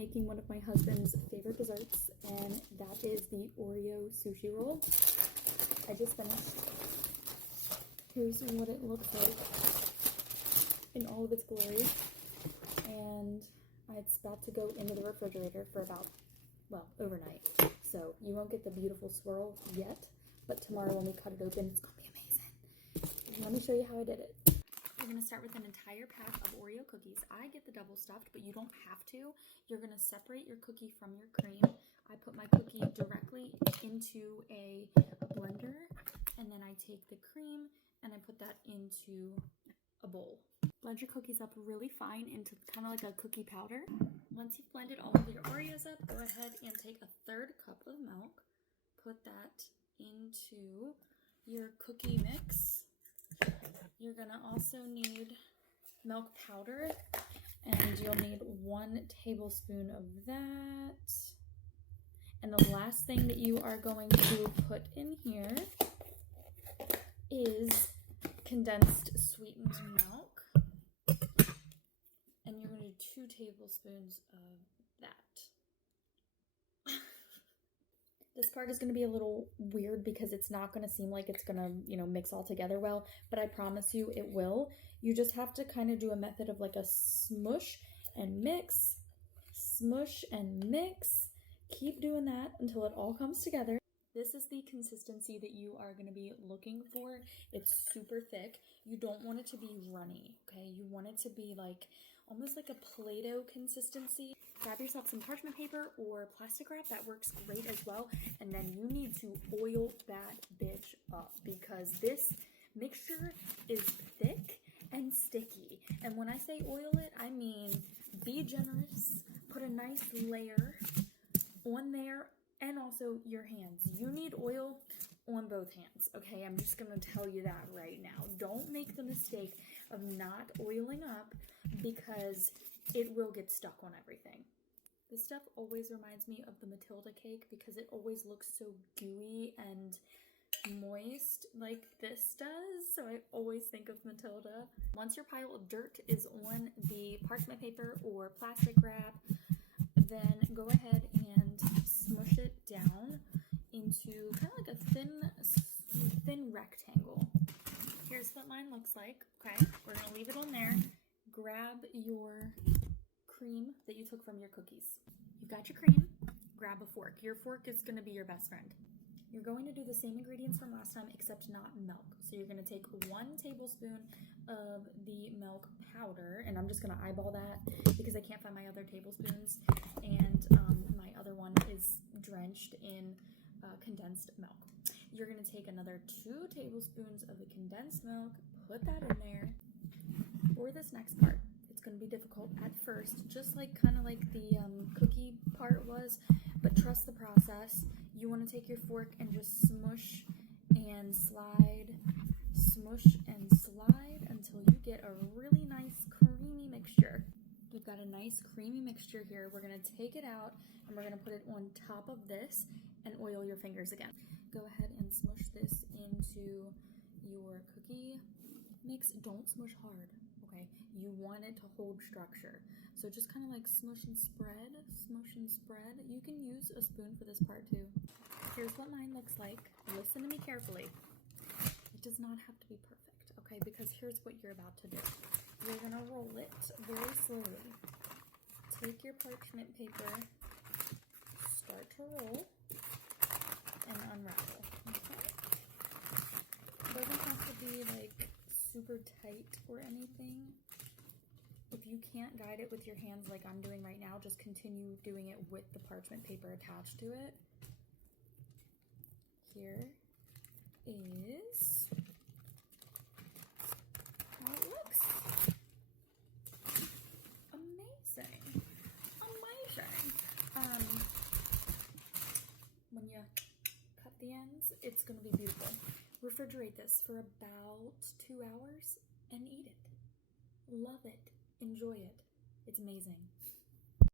making one of my husband's favorite desserts, and that is the Oreo sushi roll. I just finished. Here's what it looks like in all of its glory, and it's about to go into the refrigerator for about, well, overnight. So you won't get the beautiful swirl yet, but tomorrow when we cut it open, it's gonna be amazing. Let me show you how I did it. You're gonna start with an entire pack of Oreo cookies. I get the double stuffed, but you don't have to. You're gonna separate your cookie from your cream. I put my cookie directly into a blender, and then I take the cream and I put that into a bowl. Blend your cookies up really fine into kind of like a cookie powder. Once you've blended all of your Oreos up, go ahead and take a 1/3 cup of milk. Put that into your cookie mix. You're gonna also need milk powder, and you'll need 1 tablespoon of that. And the last thing that you are going to put in here is condensed sweetened milk. And you're going to do 2 tablespoons of that. This part is going to be a little weird because it's not going to seem like it's going to, mix all together well, but I promise you it will. You just have to kind of do a method of like a smush and mix, smush and mix. Keep doing that until it all comes together. This is the consistency that you are going to be looking for. It's super thick. You don't want it to be runny, okay? You want it to be like almost like a Play-Doh consistency. Grab yourself some parchment paper or plastic wrap. That works great as well. And then you need to oil that bitch up because this mixture is thick and sticky. And when I say oil it, I mean be generous. Put a nice layer on there. And also your hands. You need oil on both hands, okay? I'm just gonna tell you that right now. Don't make the mistake of not oiling up because it will get stuck on everything. This stuff always reminds me of the Matilda cake because it always looks so gooey and moist like this does. So I always think of Matilda. Once your pile of dirt is on the parchment paper or plastic wrap, then go ahead and smush it down into kind of like a thin rectangle. Here's what mine looks like. Okay, we're gonna leave it on there. Grab your cream that you took from your cookies. You've got your cream, grab a fork. Your fork is gonna be your best friend. You're going to do the same ingredients from last time except not milk. So you're gonna take 1 tablespoon of the milk powder, and I'm just gonna eyeball that because I can't find my other tablespoons, and my other one is drenched in condensed milk. You're gonna take another 2 tablespoons of the condensed milk, put that in there. For this next part, it's gonna be difficult at first, just like kind of like the cookie part was, but trust the process. You want to take your fork and just smush and slide, smush and slide until you get a really nice creamy mixture. We've got a nice creamy mixture here. We're going to take it out and we're going to put it on top of this and oil your fingers again. Go ahead and smush this into your cookie mix. Don't smush hard, okay? You want it to hold structure. So just kind of like smush and spread, smush and spread. You can use a spoon for this part too. Here's what mine looks like. Listen to me carefully. It does not have to be perfect, okay? Because here's what you're about to do. You're gonna roll it very slowly. Take your parchment paper, start to roll, and unravel, okay? It doesn't have to be like super tight or anything. If you can't guide it with your hands like I'm doing right now, just continue doing it with the parchment paper attached to it. Here is how it looks. Amazing. Amazing. When you cut the ends, it's going to be beautiful. Refrigerate this for about 2 hours and eat it. Love it. Enjoy it. It's amazing.